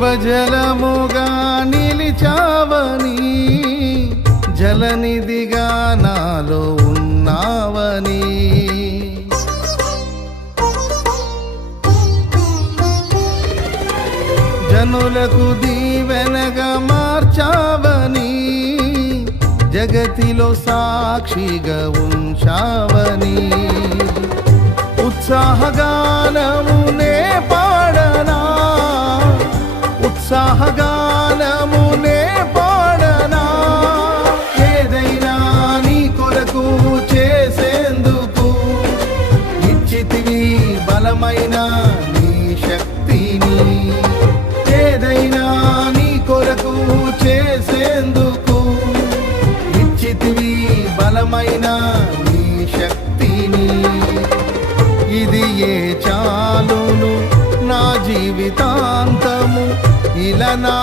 జీవజలముగా నిలిచావని, జలనిధిగా నాలో ఉన్నావని, జనులకు దీవెనగా మార్చావని, జగతిలో సాక్షిగా ఉంచావని, ఉత్సాహగానమునే పాడనా, ఉత్సాహగానమునే పాడనా, ఏదైనా నీ కొరకు చేసేందుకు ఇచ్చితివి బలమైన నీ శక్తిని, ఏదైనా నీ కొరకు చేసేందుకు ఇచ్చితివి బలమైన నీ శక్తిని, ఇది ఏ చాలును నా జీవితాంతము ఇలా నా